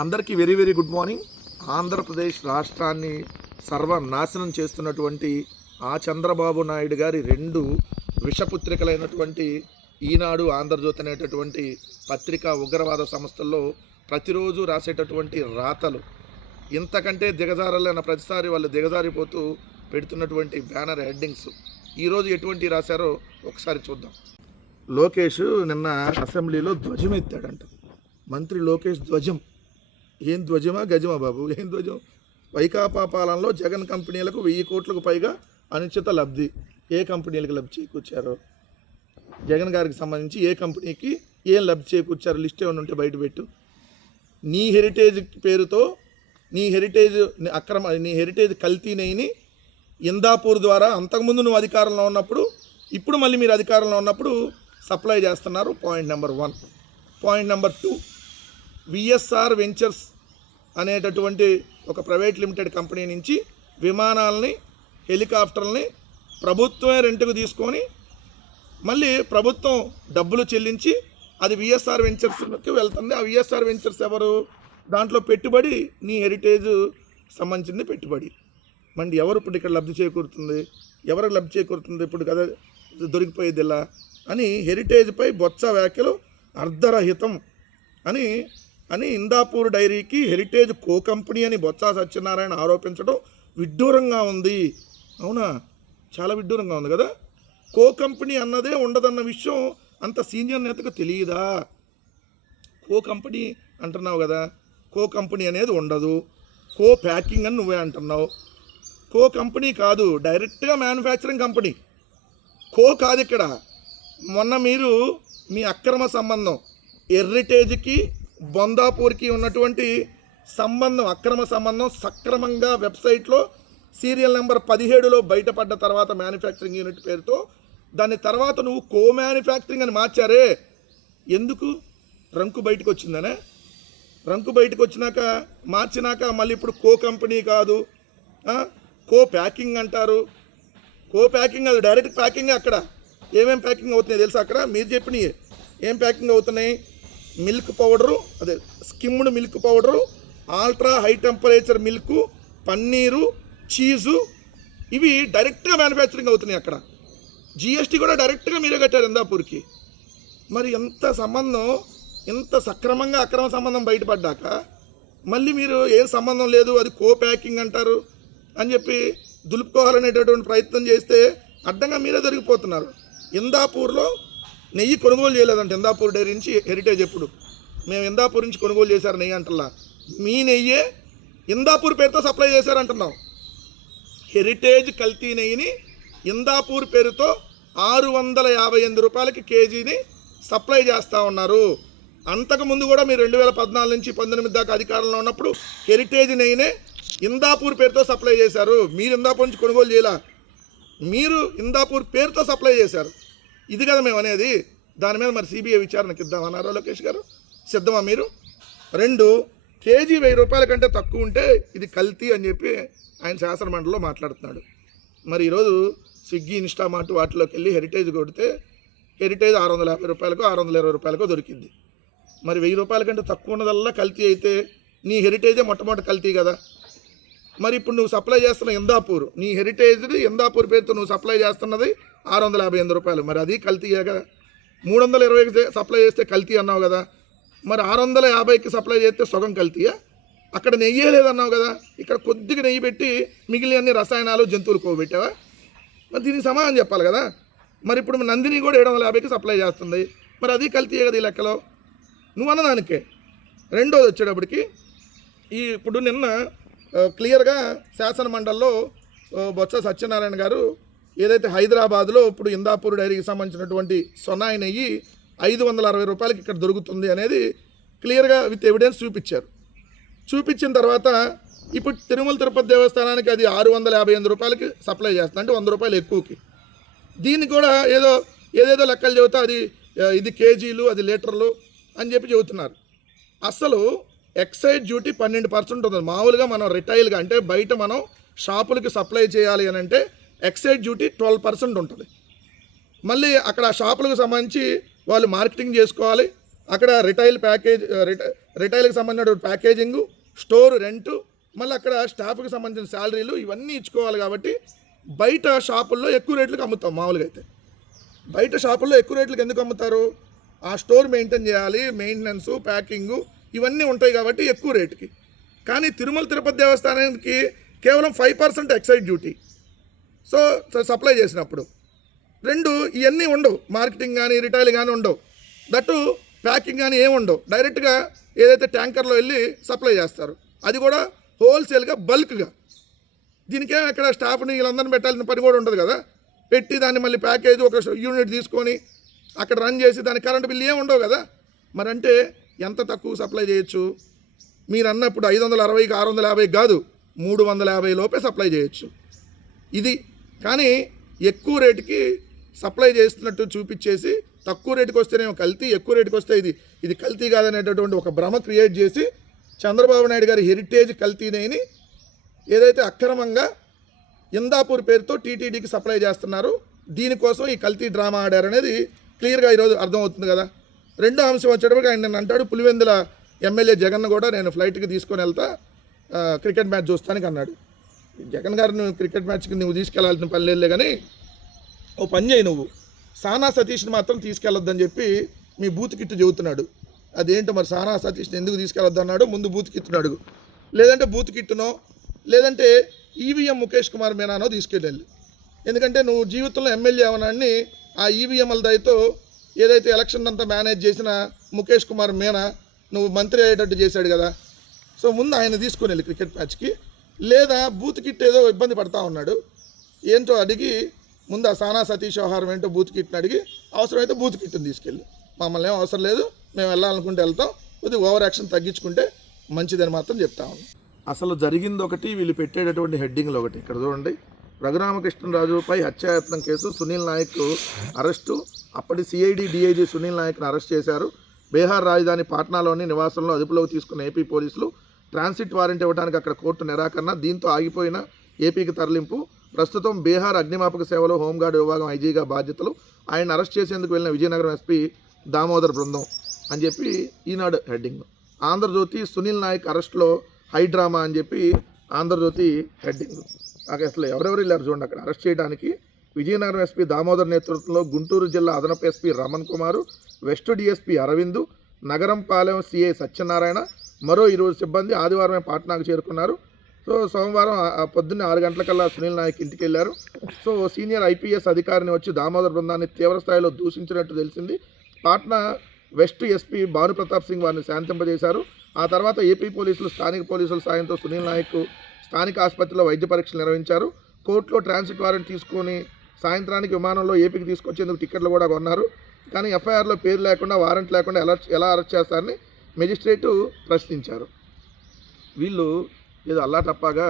అందరికీ very very good morning. Andhra Pradesh రాష్ట్రాన్ని సర్వనాశనం చేస్తున్నటువంటి ఆ చంద్రబాబు నాయుడు గారి రెండు విషపుత్రికలైనటువంటి ఈనాడు, ఆంధ్రజ్యోతి అనేటటువంటి పత్రికా ఉగ్రవాద సంస్థల్లో ప్రతిరోజు రాసేటటువంటి రాతలు ఇంతకంటే దిగజారాలన్న ప్రతిసారి వాళ్ళు దిగజారిపోతూ పెడుతున్నటువంటి బ్యానర్ హెడ్డింగ్స్ ఈరోజు ఎటువంటి రాశారో ఒకసారి చూద్దాం. లోకేష్ నిన్న అసెంబ్లీలో ధ్వజం ఎత్తాడంట. మంత్రి లోకేష్ ధ్వజం. ఏం ధ్వజమా గజమా బాబు? ఏం ధ్వజం? వైకాపా పాలనలో జగన్ కంపెనీలకు 1000 కోట్లకు పైగా అనిశ్చిత లబ్ధి. ఏ కంపెనీలకు లబ్ధి చేకూర్చారో, జగన్ గారికి సంబంధించి ఏ కంపెనీకి ఏం లబ్ధి చేకూర్చారో లిస్ట్ ఏమైనా ఉంటే బయటపెట్టు. నీ హెరిటేజ్ పేరుతో నీ హెరిటేజ్ కల్తీనైని ఇందాపూర్ ద్వారా అంతకుముందు నువ్వు అధికారంలో ఉన్నప్పుడు, ఇప్పుడు మళ్ళీ మీరు అధికారంలో ఉన్నప్పుడు సప్లై చేస్తున్నారు. Point number 1. Point number 2, VSR ventures అనేటటువంటి ఒక ప్రైవేట్ లిమిటెడ్ కంపెనీ నుంచి విమానాలని, హెలికాప్టర్లని ప్రభుత్వమే రెంట్కు తీసుకొని మళ్ళీ ప్రభుత్వం డబ్బులు చెల్లించి అది విఎస్ఆర్ వెంచర్స్కి వెళ్తుంది. ఆ విఎస్ఆర్ వెంచర్స్ ఎవరు? దాంట్లో పెట్టుబడి నీ హెరిటేజ్ సంబంధించింది పెట్టుబడి. మండి ఎవరు ఇప్పుడు ఇక్కడ లబ్ధి చేకూరుతుంది? ఎవరికి లబ్ధి చేకూరుతుంది ఇప్పుడు? కదా దొరికిపోయేది ఇలా అని హెరిటేజ్పై బొత్స వ్యాఖ్యలు అర్ధరహితం అని ఇందాపూర్ డైరీకి హెరిటేజ్ కో కంపెనీ అని బొత్స సత్యనారాయణ ఆరోపించడం విడ్డూరంగా ఉంది. అవునా? చాలా విడ్డూరంగా ఉంది కదా. కో కంపెనీ అన్నదే ఉండదన్న విషయం అంత సీనియర్ నేతకు తెలియదా? కో కంపెనీ అంటున్నావు కదా, కో కంపెనీ అనేది ఉండదు. కో ప్యాకింగ్ అని నువ్వే అంటున్నావు. కో కంపెనీ కాదు, డైరెక్ట్గా మ్యానుఫ్యాక్చరింగ్ కంపెనీ. కో కాదు ఇక్కడ. మొన్న మీరు మీ అక్రమ సంబంధం హెరిటేజ్కి బొందాపూర్కి ఉన్నటువంటి సంబంధం, అక్రమ సంబంధం సక్రమంగా వెబ్సైట్లో సీరియల్ నెంబర్ 17లో బయటపడ్డ తర్వాత మ్యానుఫ్యాక్చరింగ్ యూనిట్ పేరుతో దాని తర్వాత నువ్వు కో మ్యానుఫ్యాక్చరింగ్ అని మార్చారే. ఎందుకు? రంకు బయటకు వచ్చిందనే. రంకు బయటకు వచ్చినాక మార్చినాక మళ్ళీ ఇప్పుడు కో కంపెనీ కాదు, కో ప్యాకింగ్ అంటారు. కో ప్యాకింగ్ అది డైరెక్ట్ ప్యాకింగ్. అక్కడ ఏమేం ప్యాకింగ్ అవుతున్నాయి తెలుసా? అక్కడ మీరు చెప్పినవి ఏం ప్యాకింగ్ అవుతున్నాయి? మిల్క్ పౌడరు, అదే skimmed milk powder, ultra high temperature milk, paneer, cheese, ఇవి డైరెక్ట్గా మ్యానుఫ్యాక్చరింగ్ అవుతున్నాయి. అక్కడ జిఎస్టీ కూడా డైరెక్ట్గా మీరే కట్టారు ఇందాపూర్కి. మరి ఎంత సంబంధం, ఇంత సక్రమంగా అక్రమ సంబంధం బయటపడ్డాక మళ్ళీ మీరు ఏం సంబంధం లేదు అది కో ప్యాకింగ్ అంటారు అని చెప్పి దులుపుకోవాలనేటటువంటి ప్రయత్నం చేస్తే అడ్డంగా మీరే దొరికిపోతున్నారు. ఇందాపూర్లో నెయ్యి కొనుగోలు చేయలేదంట ఇందాపూర్ డైరీ నుంచి హెరిటేజ్. ఎప్పుడు మేము ఇందాపూర్ నుంచి కొనుగోలు చేశారు నెయ్యి అంటలా, మీ నెయ్యే ఇందాపూర్ పేరుతో సప్లై చేశారంటున్నాం. హెరిటేజ్ కల్తీ నెయ్యిని ఇందాపూర్ పేరుతో 658 రూపాయలకి కేజీని సప్లై చేస్తూ ఉన్నారు. అంతకుముందు కూడా మీరు 2014 నుంచి 19 దాకా అధికారంలో ఉన్నప్పుడు హెరిటేజ్ నెయ్యినే ఇందాపూర్ పేరుతో సప్లై చేశారు. మీరు ఇందాపూర్ నుంచి కొనుగోలు చేయాల, మీరు ఇందాపూర్ పేరుతో సప్లై చేశారు. ఇది కదా మేము అనేది. దాని మీద మరి సిబిఐ విచారణకి ఇద్దామన్నారా లోకేష్ గారు? సిద్ధమా మీరు? 2 కేజీ 1000 రూపాయల కంటే తక్కువ ఉంటే ఇది కల్తీ అని చెప్పి ఆయన శాసనమండలిలో మాట్లాడుతున్నాడు. మరి ఈరోజు స్విగ్గీ, ఇన్స్టామార్ట్ వాటిలోకి వెళ్ళి హెరిటేజ్ కొడితే హెరిటేజ్ 650 రూపాయలకో 620 రూపాయలకో దొరికింది. మరి 1000 రూపాయల కంటే తక్కువ ఉన్నదల్లా కల్తీ అయితే నీ హెరిటేజే మొట్టమొదటి కల్తీ కదా. మరి ఇప్పుడు నువ్వు సప్లై చేస్తున్న ఇందాపూర్, నీ హెరిటేజ్ది ఇందాపూర్ పేరుతో నువ్వు సప్లై చేస్తున్నది 658 రూపాయలు. మరి అది కల్తీయే కదా. 320కి సప్లై చేస్తే కల్తీ అన్నావు కదా. మరి 650కి సప్లై చేస్తే సగం కల్తీయా? అక్కడ నెయ్యే లేదన్నావు కదా, ఇక్కడ కొద్దిగా నెయ్యి పెట్టి మిగిలిన అన్ని రసాయనాలు, జంతువులు కోబెట్టావా? మరి దీనికి సమాధానం చెప్పాలి కదా. మరి ఇప్పుడు నందిని కూడా 750కి సప్లై చేస్తుంది, మరి అది కల్తీయే కదా ఈ లెక్కలో. నువ్వు అన్నదానికే. రెండోది వచ్చేటప్పటికి ఇప్పుడు నిన్న క్లియర్గా శాసనమండలిలో బొత్స సత్యనారాయణ గారు ఏదైతే హైదరాబాద్లో ఇప్పుడు ఇందాపూర్ డైరీకి సంబంధించినటువంటి సొనాయి నెయ్యి 560 రూపాయలకి ఇక్కడ దొరుకుతుంది అనేది క్లియర్గా విత్ ఎవిడెన్స్ చూపించారు. చూపించిన తర్వాత ఇప్పుడు తిరుమల తిరుపతి దేవస్థానానికి అది 658 రూపాయలకి సప్లై చేస్తుంది, అంటే 100 రూపాయలు ఎక్కువకి. దీన్ని కూడా ఏదేదో లెక్కలు చెబుతా అది ఇది కేజీలు, అది లీటర్లు అని చెప్పి చెబుతున్నారు. అసలు ఎక్సైజ్ డ్యూటీ 12% ఉంటుంది. మామూలుగా మనం రిటైల్గా అంటే బయట మనం షాపులకి సప్లై చేయాలి అని అంటే ఎక్సైజ్ డ్యూటీ 12% ఉంటుంది. మళ్ళీ అక్కడ షాపులకు సంబంధించి వాళ్ళు మార్కెటింగ్ చేసుకోవాలి, అక్కడ రిటైల్ ప్యాకేజ్ రిటైల్కి సంబంధించిన ప్యాకేజింగు, స్టోర్ రెంటు, మళ్ళీ అక్కడ స్టాఫ్కి సంబంధించిన శాలరీలు ఇవన్నీ ఇచ్చుకోవాలి. కాబట్టి బయట షాపుల్లో ఎక్కువ రేట్లకు అమ్ముతాం. మామూలుగా అయితే బయట షాపుల్లో ఎక్కువ రేట్లకు ఎందుకు అమ్ముతారు? ఆ స్టోర్ మెయింటైన్ చేయాలి, మెయింటెనెన్సు, ప్యాకింగు ఇవన్నీ ఉంటాయి కాబట్టి ఎక్కువ రేటుకి. కానీ తిరుమల తిరుపతి దేవస్థానానికి కేవలం 5% ఎక్సైజ్ డ్యూటీ. సో సప్లై చేసినప్పుడు ఇవన్నీ ఉండవు. మార్కెటింగ్ కానీ రిటైల్ కానీ ఉండవు. దట్టు ప్యాకింగ్ కానీ ఏమి ఉండవు. డైరెక్ట్గా ఏదైతే ట్యాంకర్లో వెళ్ళి సప్లై చేస్తారు, అది కూడా హోల్సేల్గా బల్క్గా. దీనికేం అక్కడ స్టాఫ్ని వీళ్ళందరినీ పెట్టాల్సిన పని కూడా ఉంటుంది కదా. పెట్టి దాన్ని మళ్ళీ ప్యాకేజ్ ఒక యూనిట్ తీసుకొని అక్కడ రన్ చేసి దాని కరెంట్ బిల్లు ఏమి ఉండవు కదా. మరంటే ఎంత తక్కువ సప్లై చేయొచ్చు? మీరు అన్నప్పుడు 560కి 650 కాదు, 350 లోపే సప్లై చేయొచ్చు ఇది. కానీ ఎక్కువ రేటుకి సప్లై చేస్తున్నట్టు చూపించేసి తక్కువ రేటుకి వస్తేనేమో కల్తీ, ఎక్కువ రేటుకి వస్తే ఇది కల్తీ కాదనేటటువంటి ఒక భ్రమ క్రియేట్ చేసి చంద్రబాబు నాయుడు గారి హెరిటేజ్ కల్తీనేని ఏదైతే అక్రమంగా ఇందాపూర్ పేరుతో టీటీడీకి సప్లై చేస్తున్నారు, దీనికోసం ఈ కల్తీ డ్రామా ఆడారనేది క్లియర్గా ఈరోజు అర్థమవుతుంది కదా. రెండో అంశం వచ్చేటప్పటికి ఆయన నేను అంటాడు, పులివెందుల ఎమ్మెల్యే జగన్ కూడా నేను ఫ్లైట్కి తీసుకొని వెళ్తా, క్రికెట్ మ్యాచ్ చూస్తానికి అన్నాడు. జగన్ గారు నువ్వు క్రికెట్ మ్యాచ్కి నువ్వు తీసుకెళ్లాల్సిన పని లేదులే, కానీ ఓ పని చేయి, నువ్వు సానా సతీష్ని మాత్రం తీసుకెళ్ళొద్దని చెప్పి మీ బూత్ కిట్టు చెబుతున్నాడు. అదేంటో మరి సానా సతీష్ని ఎందుకు తీసుకెళ్ళొద్దు అన్నాడు? ముందు బూత్ కిట్టును అడుగు, లేదంటే బూత్ కిట్టునో లేదంటే ఈవీఎం ముఖేష్ కుమార్ మీనానో తీసుకెళ్ళి. ఎందుకంటే నువ్వు జీవితంలో ఎమ్మెల్యే అవనాన్ని ఆ ఈవీఎంల దయతో ఏదైతే ఎలక్షన్ అంతా మేనేజ్ చేసిన ముఖేష్ కుమార్ మీనా నువ్వు మంత్రి అయ్యేటట్టు చేశాడు కదా. సో ముందు ఆయన తీసుకుని వెళ్ళి క్రికెట్ మ్యాచ్కి, లేదా బూత్ కిట్ ఏదో ఇబ్బంది పడతా ఉన్నాడు ఏంటో అడిగి ముందు ఆ సానా సతీష్ వ్యవహారం ఏంటో బూత్ కిట్ని అడిగి అవసరమైతే బూత్ కిట్ని తీసుకెళ్ళి. మమ్మల్ని ఏం అవసరం లేదు, మేము వెళ్ళాలనుకుంటే వెళ్తాం, కొద్దిగా ఓవర్ యాక్షన్ తగ్గించుకుంటే మంచిదని మాత్రం చెప్తా ఉన్నాం. అసలు జరిగింది ఒకటి, వీళ్ళు పెట్టేటటువంటి హెడ్డింగ్లు ఒకటి. ఇక్కడ చూడండి, రఘురామకృష్ణరాజుపై హత్యాయత్నం కేసు, సునీల్ నాయక్ అరెస్టు. అప్పటి సిఐడి డిఐజీ సునీల్ నాయక్ను అరెస్ట్ చేశారు. బీహార్ రాజధాని పాట్నాలోని నివాసంలో అదుపులోకి తీసుకున్న ఏపీ పోలీసులు ట్రాన్సిట్ వారెంట్ ఇవ్వడానికి అక్కడ కోర్టు నిరాకరణ. దీంతో ఆగిపోయిన ఏపీకి తరలింపు. ప్రస్తుతం బీహార్ అగ్నిమాపక సేవలో హోంగార్డు విభాగం ఐజీగా బాధ్యతలు. ఆయన అరెస్ట్ చేసేందుకు వెళ్ళిన విజయనగరం ఎస్పీ దామోదర్ బృందం అని చెప్పి ఈనాడు హెడ్డింగ్. ఆంధ్రజ్యోతి సునీల్ నాయక్ అరెస్ట్లో హైడ్రామా అని చెప్పి ఆంధ్రజ్యోతి హెడ్డింగ్. అసలు ఎవరెవరు వెళ్ళారు చూడండి అక్కడ అరెస్ట్ చేయడానికి. విజయనగరం ఎస్పీ దామోదర్ నేతృత్వంలో గుంటూరు జిల్లా అదనపు SP Raman Kumar, west DSP Aravind, Nagarampalem CI Satyanarayana, మరో 20 సిబ్బంది ఆదివారమే పాట్నాకు చేరుకున్నారు. సో సోమవారం పొద్దున్నే 6 గంటలకల్లా సునీల్ నాయక్ ఇంటికి వెళ్ళారు. సో సీనియర్ ఐపీఎస్ అధికారిని వచ్చి దామోదర్ బృందాన్ని తీవ్రస్థాయిలో దూషించినట్టు తెలిసింది. పాట్నా వెస్ట్ ఎస్పీ భానుప్రతాప్ సింగ్ వారిని శాంతింపజేశారు. ఆ తర్వాత ఏపీ పోలీసులు స్థానిక పోలీసుల సాయంతో సునీల్ నాయక్ స్థానిక ఆసుపత్రిలో వైద్య పరీక్షలు నిర్వహించారు. కోర్టులో ట్రాన్సిట్ వారెంట్ తీసుకొని సాయంత్రానికి విమానంలో ఏపీకి తీసుకొచ్చేందుకు టికెట్లు కూడా కొన్నారు. కానీ ఎఫ్ఐఆర్లో పేరు లేకుండా వారెంట్ లేకుండా ఎలా అరెస్ట్ చేస్తారని మెజిస్ట్రేటు ప్రశ్నించారు. వీళ్ళు ఏదో అల్లాటప్పాగా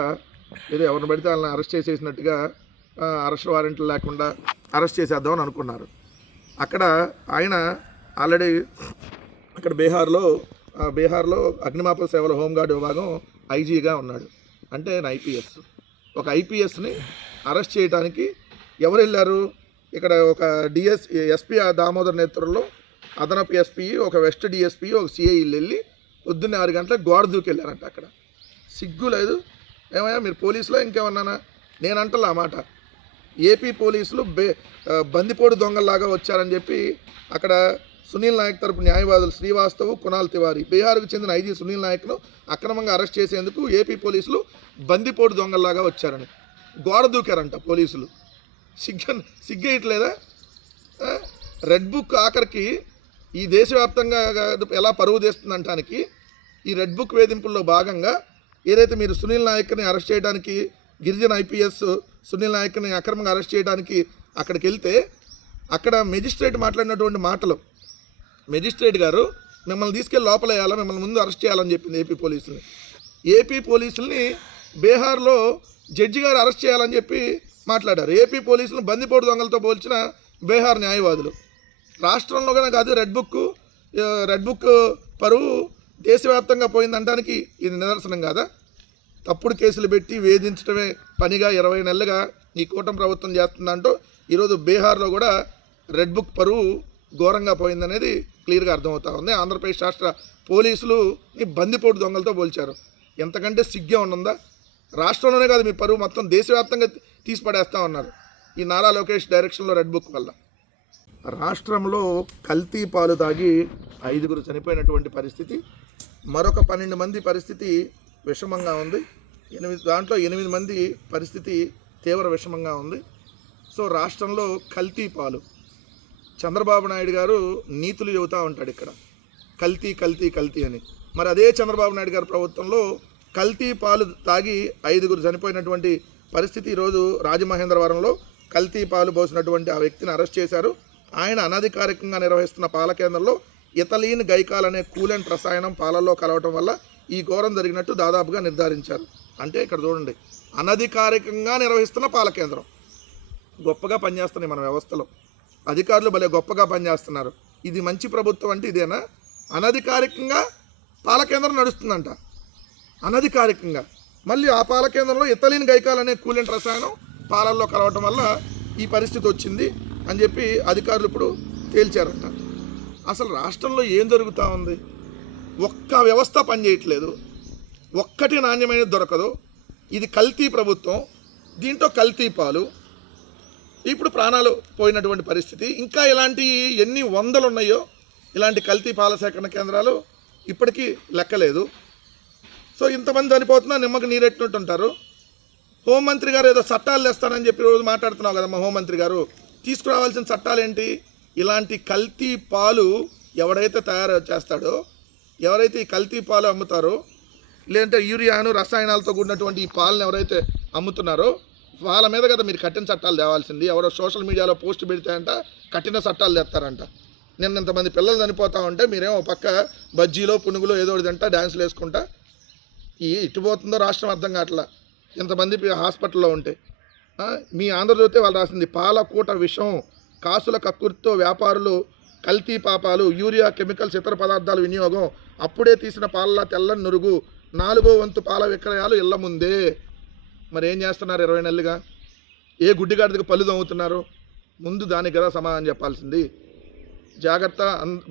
ఏదో ఎవరిని పడితే వాళ్ళని అరెస్ట్ చేసేసినట్టుగా అరెస్ట్ వారెంట్లు లేకుండా అరెస్ట్ చేసేద్దామని అనుకున్నారు. అక్కడ ఆయన ఆల్రెడీ అక్కడ బీహార్లో అగ్నిమాపక సేవల హోంగార్డు విభాగం ఐజీగా ఉన్నాడు. అంటే ఆయన ఐపీఎస్. ఒక ఐపీఎస్ని అరెస్ట్ చేయడానికి ఎవరు వెళ్ళారు? ఇక్కడ ఒక ఎస్పీ దామోదర్ నేతృత్వంలో అదనపు ఎస్పీ, ఒక వెస్ట్ డిఎస్పీ, ఒక సిఐ వెళ్ళి పొద్దున్నే 6 గంటలకు గోడ దూకి వెళ్ళారంట. అక్కడ సిగ్గు లేదు ఏమయ్యా మీరు పోలీసులో ఇంకేమన్నానా? నేను అంటలా ఆ మాట. ఏపీ పోలీసులు బందిపోటు దొంగల్లాగా వచ్చారని చెప్పి అక్కడ సునీల్ నాయక్ తరపు న్యాయవాదులు శ్రీవాస్తవ్, కునాల్ తివారీ, బీహార్కు చెందిన ఐజీ సునీల్ నాయక్ను అక్రమంగా అరెస్ట్ చేసేందుకు ఏపీ పోలీసులు బందిపోటు దొంగల్లాగా వచ్చారని గోడ దూకారంట పోలీసులు. సిగ్గేయట్లేదా? రెడ్ బుక్ ఆఖరికి ఈ దేశవ్యాప్తంగా ఎలా పరువు తీస్తుందంటానికి ఈ రెడ్ బుక్ వేధింపుల్లో భాగంగా ఏదైతే మీరు సునీల్ నాయక్ని అరెస్ట్ చేయడానికి, గిరిజన ఐపీఎస్ సునీల్ నాయక్ని అక్రమంగా అరెస్ట్ చేయడానికి అక్కడికి వెళ్తే అక్కడ మెజిస్ట్రేట్ మాట్లాడినటువంటి మాటలు, మెజిస్ట్రేట్ గారు మిమ్మల్ని తీసుకెళ్ళి లోపల వేయాలా, మిమ్మల్ని ముందు అరెస్ట్ చేయాలని చెప్పింది ఏపీ పోలీసుల్ని బీహార్లో జడ్జి గారు అరెస్ట్ చేయాలని చెప్పి మాట్లాడారు. ఏపీ పోలీసులను బందిపోటు దొంగలతో పోల్చిన బీహార్ న్యాయవాదులు. రాష్ట్రంలో కనుక కాదు రెడ్ బుక్ పరువు దేశవ్యాప్తంగా పోయిందంటానికి ఇది నిదర్శనం కాదా? తప్పుడు కేసులు పెట్టి వేధించడమే పనిగా 20 నెలలుగా ఈ కూటమి ప్రభుత్వం చేస్తుందంటూ ఈరోజు బీహార్లో కూడా రెడ్ బుక్ పరువు ఘోరంగా పోయిందనేది క్లియర్గా అర్థమవుతా ఉంది. ఆంధ్రప్రదేశ్ రాష్ట్ర పోలీసులు బందిపోటు దొంగలతో పోల్చారు. ఎంతకంటే సిగ్గే ఉందా? రాష్ట్రంలోనే కాదు, మీ పరువు మొత్తం దేశవ్యాప్తంగా తీసి పడేస్తా ఉన్నారు ఈ నారా లోకేష్ డైరెక్షన్లో రెడ్ బుక్ వల్ల. రాష్ట్రంలో కల్తీ పాలు తాగి 5 చనిపోయినటువంటి పరిస్థితి, మరొక 12 మంది పరిస్థితి విషమంగా ఉంది. దాంట్లో 8 మంది పరిస్థితి తీవ్ర విషమంగా ఉంది. సో రాష్ట్రంలో కల్తీ పాలు, చంద్రబాబు నాయుడు గారు నీతులు చెబుతూ ఉంటాడు ఇక్కడ, కల్తీ కల్తీ కల్తీ అని. మరి అదే చంద్రబాబు నాయుడు గారి ప్రభుత్వంలో కల్తీ పాలు తాగి 5 చనిపోయినటువంటి పరిస్థితి. ఈరోజు రాజమహేంద్రవరంలో కల్తీ పాలు పోసినటువంటి ఆ వ్యక్తిని అరెస్ట్ చేశారు. ఆయన అనధికారికంగా నిర్వహిస్తున్న పాల కేంద్రంలో ఇథలీన్ గైకాల్ అనే కూలెంట్ రసాయనం పాలల్లో కలవటం వల్ల ఈ ఘోరం జరిగినట్టు దాదాపుగా నిర్ధారించారు. అంటే ఇక్కడ చూడండి, అనధికారికంగా నిర్వహిస్తున్న పాల కేంద్రం గొప్పగా పనిచేస్తున్నాయి మన వ్యవస్థలో, అధికారులు భలే గొప్పగా పనిచేస్తున్నారు. ఇది మంచి ప్రభుత్వం అంటే ఇదేనా? అనధికారికంగా పాల కేంద్రం నడుస్తుందంట, అనధికారికంగా. మళ్ళీ ఆ పాల కేంద్రంలో ఇథలీన్ గైకాల్ అనే కూలెంట్ రసాయనం పాలల్లో కలవటం వల్ల ఈ పరిస్థితి వచ్చింది అని చెప్పి అధికారులు ఇప్పుడు తేల్చారంట. అసలు రాష్ట్రంలో ఏం జరుగుతూ ఉంది? ఒక్క వ్యవస్థ పనిచేయట్లేదు, ఒక్కటి నాణ్యమైనది దొరకదు. ఇది కల్తీ ప్రభుత్వం, దీంట్లో కల్తీ పాలు, ఇప్పుడు ప్రాణాలు పోయినటువంటి పరిస్థితి. ఇంకా ఇలాంటి ఎన్ని వందలు ఉన్నాయో ఇలాంటి కల్తీ పాల సేకరణ కేంద్రాలు ఇప్పటికీ లెక్కలేదు. సో ఇంతమంది చనిపోతున్నా నిమ్మకు నీరెట్టినట్టుంటారు. హోంమంత్రి గారు ఏదో చట్టాలు తెస్తానని చెప్పి రోజు మాట్లాడుతున్నావు కదమ్మా హోంమంత్రి గారు, తీసుకురావాల్సిన చట్టాలు ఏంటి? ఇలాంటి కల్తీ పాలు ఎవడైతే తయారు చేస్తాడో, ఎవరైతే ఈ కల్తీ పాలు అమ్ముతారో, లేదంటే యూరియాను రసాయనాలతో కూడినటువంటి ఈ పాలను ఎవరైతే అమ్ముతున్నారో వాళ్ళ మీద కదా మీరు కఠిన చట్టాలు తేవాల్సింది. ఎవరో సోషల్ మీడియాలో పోస్ట్ పెడితే కఠిన చట్టాలు తెస్తారంట. నిన్న ఇంతమంది పిల్లలు చనిపోతా ఉంటే మీరేమో పక్క బజ్జీలో పునుగులో ఏదో ఒకటి డ్యాన్సులు వేసుకుంటా ఇటుపోతుందో రాష్ట్రం అర్థం కావట్లా. ఇంతమంది హాస్పిటల్లో ఉంటే మీ ఆంధ్రజ్యోతి వాళ్ళు రాసింది, పాలకూట విషం, కాసుల కక్కుర్తితో వ్యాపారులు కల్తీ పాపాలు, యూరియా కెమికల్స్ ఇతర పదార్థాల వినియోగం, అప్పుడే తీసిన పాలలా తెల్లని నురుగు, 4వ వంతు పాల విక్రయాలు ఇళ్ల ముందే. మరి ఏం చేస్తున్నారు 20 నెలలుగా? ఏ గుడ్డిగాడికి పళ్ళు తవ్వుతున్నారు? ముందు దానికి కదా సమాధానం చెప్పాల్సింది. జాగ్రత్త,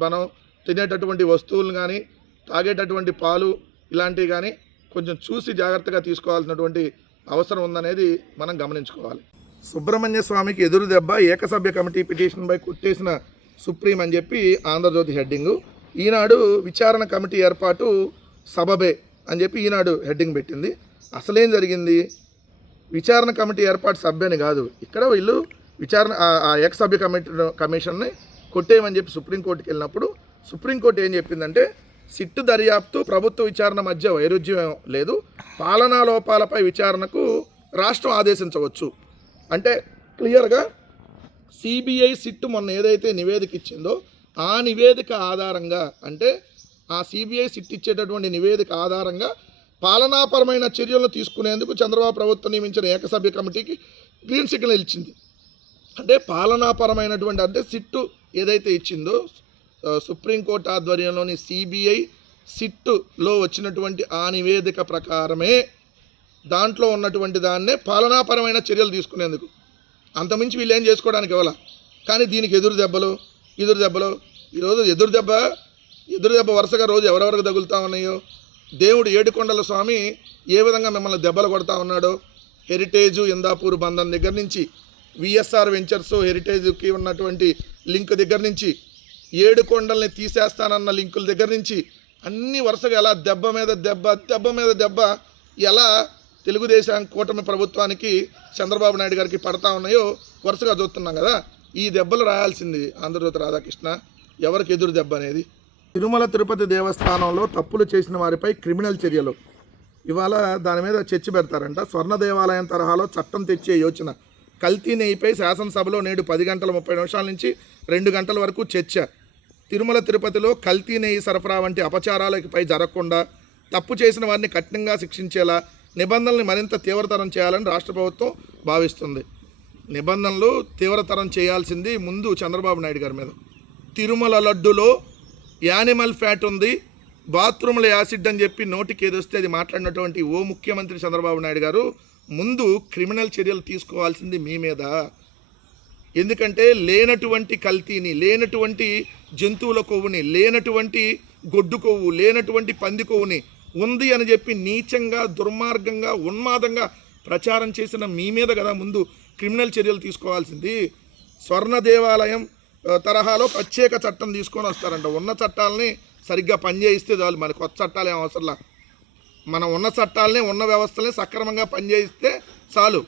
మనం తినేటటువంటి వస్తువులు కానీ తాగేటటువంటి పాలు ఇలాంటివి కానీ కొంచెం చూసి జాగ్రత్తగా తీసుకోవాల్సినటువంటి అవసరం ఉందనేది మనం గమనించుకోవాలి. సుబ్రహ్మణ్య స్వామికి ఎదురు దెబ్బ, ఏకసభ్య కమిటీ పిటిషన్పై కొట్టేసిన సుప్రీం అని చెప్పి ఆంధ్రజ్యోతి హెడ్డింగు. ఈనాడు విచారణ కమిటీ ఏర్పాటు సబబే అని చెప్పి ఈనాడు హెడ్డింగ్ పెట్టింది. అసలేం జరిగింది? విచారణ కమిటీ ఏర్పాటు సభ్యని కాదు, ఇక్కడ వీళ్ళు విచారణ ఏకసభ్య కమిషన్ని కొట్టేయమని చెప్పి సుప్రీంకోర్టుకి వెళ్ళినప్పుడు సుప్రీంకోర్టు ఏం చెప్పిందంటే, సిట్టు దర్యాప్తు ప్రభుత్వ విచారణ మధ్య వైరుధ్యం లేదు, పాలనా లోపాలపై విచారణకు రాష్ట్రం ఆదేశించవచ్చు. అంటే క్లియర్గా సిబిఐ సిట్టు మొన్న ఏదైతే నివేదిక ఇచ్చిందో ఆ నివేదిక ఆధారంగా, అంటే ఆ సిబిఐ సిట్ ఇచ్చేటటువంటి నివేదిక ఆధారంగా పాలనాపరమైన చర్యలను తీసుకునేందుకు చంద్రబాబు ప్రభుత్వం నియమించిన ఏకసభ్య కమిటీకి గ్రీన్ సిగ్నల్ ఇచ్చింది. అంటే పాలనాపరమైనటువంటి, అంటే సిట్టు ఏదైతే ఇచ్చిందో సుప్రీంకోర్టు ఆధ్వర్యంలోని సిబిఐ సిట్టులో వచ్చినటువంటి ఆ నివేదిక ప్రకారమే దాంట్లో ఉన్నటువంటి దాన్నే పాలనాపరమైన చర్యలు తీసుకునేందుకు, అంతమించి వీళ్ళు ఏం చేసుకోవడానికి ఇవ్వాల. కానీ దీనికి ఎదురు దెబ్బలు ఈరోజు ఎదురు దెబ్బ వరుసగా రోజు ఎవరెవరికి తగులుతూ ఉన్నాయో. దేవుడు ఏడుకొండల స్వామి ఏ విధంగా మిమ్మల్ని దెబ్బలు కొడతా ఉన్నాడో, హెరిటేజు ఇందాపూర్ బంధం దగ్గర నుంచి, విఎస్ఆర్ వెంచర్స్ హెరిటేజ్కి ఉన్నటువంటి లింక్ దగ్గర నుంచి, ఏడుకొండల్ని తీసేస్తానన్న లింకుల దగ్గర నుంచి అన్ని వరుసగా ఎలా దెబ్బ మీద దెబ్బ ఎలా తెలుగుదేశం కూటమి ప్రభుత్వానికి చంద్రబాబు నాయుడు గారికి పడతా ఉన్నాయో వరుసగా చూస్తున్నాం కదా. ఈ దెబ్బలు రాయాల్సింది ఆంధ్రజ్యోతి రాధాకృష్ణ, ఎవరికి ఎదురు దెబ్బ అనేది. తిరుమల తిరుపతి దేవస్థానంలో తప్పులు చేసిన వారిపై క్రిమినల్ చర్యలు, ఇవాళ దాని మీద చర్చ పెడతారంట. స్వర్ణ దేవాలయం తరహాలో చట్టం తెచ్చే యోచన, కల్తీ నెయ్యిపై శాసనసభలో నేడు 10:30 నుంచి 2 గంటల వరకు చర్చ. తిరుమల తిరుపతిలో కల్తీ నెయ్యి సరఫరా వంటి అపచారాలపై జరగకుండా తప్పు చేసిన వారిని కఠినంగా శిక్షించేలా నిబంధనల్ని మరింత తీవ్రతరం చేయాలని రాష్ట్ర ప్రభుత్వం భావిస్తుంది. నిబంధనలు తీవ్రతరం చేయాల్సింది ముందు చంద్రబాబు నాయుడు గారి మీద. తిరుమల లడ్డులో యానిమల్ ఫ్యాట్ ఉంది, బాత్రూమ్ల యాసిడ్ అని చెప్పి నోటికి ఏదొస్తే అది మాట్లాడినటువంటి ఓ ముఖ్యమంత్రి చంద్రబాబు నాయుడు గారు ముందు క్రిమినల్ చర్యలు తీసుకోవాల్సింది మీ మీద. ఎందుకంటే లేనటువంటి కల్తీని, లేనటువంటి జంతువుల కొవ్వుని, లేనటువంటి గొడ్డు కొవ్వు, లేనటువంటి పంది కొవ్వుని ఉంది అని చెప్పి నీచంగా, దుర్మార్గంగా, ఉన్మాదంగా ప్రచారం చేసిన మీ మీద కదా ముందు క్రిమినల్ చర్యలు తీసుకోవాల్సింది. స్వర్ణ దేవాలయం తరహాలో ప్రత్యేక చట్టం తీసుకొని వస్తారంట. ఉన్న చట్టాలని సరిగ్గా పనిచేయిస్తే చాలు, మనకు కొత్త చట్టాలు ఏం అవసరంలా. మనం ఉన్న చట్టాలని, ఉన్న వ్యవస్థల్ని సక్రమంగా పనిచేయిస్తే చాలు.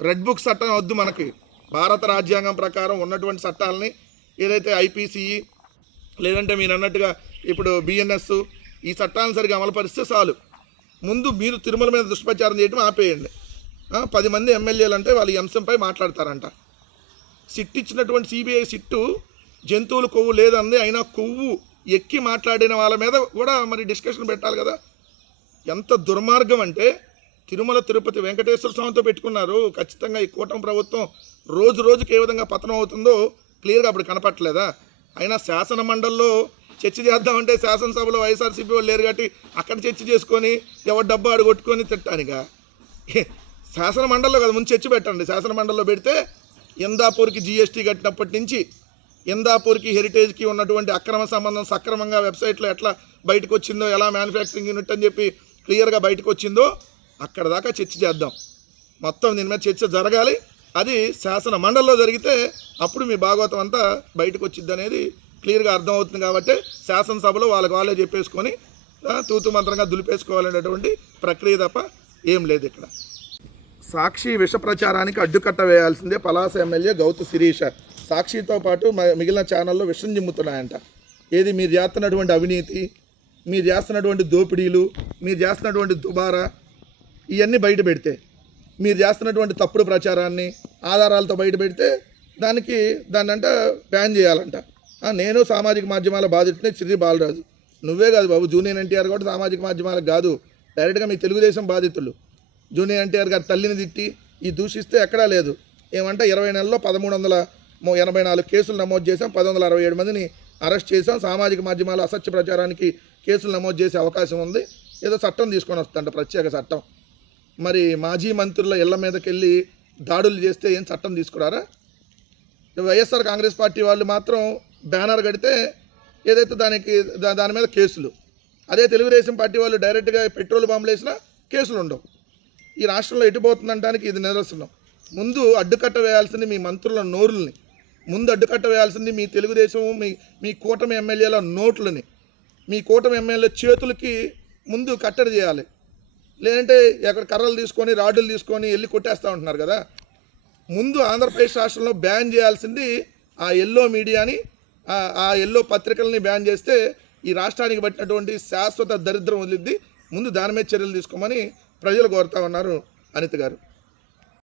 రెడ్ బుక్ చట్టం వద్దు మనకి. భారత రాజ్యాంగం ప్రకారం ఉన్నటువంటి చట్టాలని, ఏదైతే ఐపీసీఈ లేదంటే మీరు అన్నట్టుగా ఇప్పుడు బిఎన్ఎస్, ఈ చట్టాలను సరిగ్గా అమలుపరిస్తే చాలు. ముందు మీరు తిరుమల మీద దుష్ప్రచారం చేయడం ఆపేయండి. 10 మంది ఎమ్మెల్యేలు అంటే వాళ్ళు ఈ అంశంపై మాట్లాడతారంట. సిట్ ఇచ్చినటువంటి సిబిఐ సిట్టు జంతువులు కొవ్వు లేదంది, అయినా కొవ్వు ఎక్కి మాట్లాడిన వాళ్ళ మీద కూడా మరి డిస్కషన్ పెట్టాలి కదా. ఎంత దుర్మార్గం అంటే తిరుమల తిరుపతి వెంకటేశ్వర స్వామితో పెట్టుకున్నారు. ఖచ్చితంగా ఈ కూటమి ప్రభుత్వం రోజు రోజుకి ఏ విధంగా పతనం అవుతుందో క్లియర్గా అప్పుడు కనపట్లేదా? అయినా శాసన మండలిలో చర్చ చేద్దామంటే శాసనసభలో వైఎస్ఆర్సీపీ వాళ్ళు లేరు కాబట్టి అక్కడ చర్చ చేసుకొని ఎవరు డబ్బు ఆడగొట్టుకొని తిట్టానిగా. శాసన మండలిలో కదా ముందు చర్చ పెట్టండి. శాసన మండలిలో పెడితే ఇందాపూర్కి జీఎస్టీ కట్టినప్పటి నుంచి ఇందాపూర్కి హెరిటేజ్కి ఉన్నటువంటి అక్రమ సంబంధం సక్రమంగా వెబ్సైట్లో ఎట్లా బయటకు వచ్చిందో, ఎలా మ్యానుఫ్యాక్చరింగ్ యూనిట్ అని చెప్పి క్లియర్గా బయటకు వచ్చిందో అక్కడ దాకా చర్చ చేద్దాం. మొత్తం దీని మీద చర్చ జరగాలి. అది శాసన మండలిలో జరిగితే అప్పుడు మీ భాగవతం అంతా బయటకు వచ్చింది అనేది క్లియర్గా అర్థమవుతుంది. కాబట్టి శాసనసభలో వాళ్ళే చెప్పేసుకొని తూతు మంత్రంగా దులిపేసుకోవాలనేటువంటి ప్రక్రియ తప్ప ఏం లేదు ఇక్కడ. సాక్షి విష ప్రచారానికి అడ్డుకట్ట వేయాల్సిందే పలాస ఎమ్మెల్యే గౌతు శిరీష. సాక్షితో పాటు మిగిలిన ఛానల్లో విషం జిమ్ముతున్నాయంట. ఏది మీరు చేస్తున్నటువంటి అవినీతి, మీరు చేస్తున్నటువంటి దోపిడీలు, మీరు చేస్తున్నటువంటి దుబారా, ఇవన్నీ బయట పెడితే, మీరు చేస్తున్నటువంటి తప్పుడు ప్రచారాన్ని ఆధారాలతో బయట పెడితే దాన్ని అంట బ్యాన్ చేయాలంట. నేను సామాజిక మాధ్యమాల బాధితుడిని చిర్రి బాలరాజు. నువ్వే కాదు బాబు, జూనియర్ ఎన్టీఆర్ కూడా సామాజిక మాధ్యమాలకు కాదు, డైరెక్ట్గా మీ తెలుగుదేశం బాధితులు. జూనియర్ ఎన్టీఆర్ గారి తల్లిని తిట్టి ఈ దూషిస్తే ఎక్కడా లేదు. ఏమంటే 20 నెలల్లో 1384 కేసులు నమోదు చేసాం, 1167 మందిని అరెస్ట్ చేసాం, సామాజిక మాధ్యమాల అసత్య ప్రచారానికి కేసులు నమోదు చేసే అవకాశం ఉంది. ఏదో చట్టం తీసుకొని వస్తుందంట, ప్రత్యేక చట్టం. మరి మాజీ మంత్రుల ఇళ్ల మీదకి వెళ్ళి దాడులు చేస్తే ఏం చట్టం తీసుకురారా? వైఎస్ఆర్ కాంగ్రెస్ పార్టీ వాళ్ళు మాత్రం బ్యానర్ కడితే ఏదైతే దాని మీద కేసులు, అదే తెలుగుదేశం పార్టీ వాళ్ళు డైరెక్ట్గా పెట్రోల్ బాంబులు వేసినా కేసులు ఉండవు. ఈ రాష్ట్రంలో ఎటుపోతుందంటానికి ఇది నిదర్శనం. ముందు అడ్డుకట్ట వేయాల్సింది మీ మంత్రుల నోరుల్ని, ముందు అడ్డుకట్ట వేయాల్సింది మీ తెలుగుదేశం మీ కూటమి ఎమ్మెల్యేల నోట్లని, మీ కూటమి ఎమ్మెల్యే చేతులకి ముందు కట్టడి చేయాలి. లేదంటే ఎక్కడ కర్రలు తీసుకొని రాడ్డులు తీసుకొని వెళ్ళి కొట్టేస్తూ ఉంటున్నారు కదా. ముందు ఆంధ్రప్రదేశ్ రాష్ట్రంలో బ్యాన్ చేయాల్సింది ఆ ఎల్లో మీడియాని, ఆ ఎల్లో పత్రికల్ని బ్యాన్ చేస్తే ఈ రాష్ట్రానికి పట్టినటువంటి శాశ్వత దరిద్రం వదిలిద్ది. ముందు దాని మీద చర్యలు తీసుకోమని ప్రజలు కోరుతా ఉన్నారు అనిత గారు.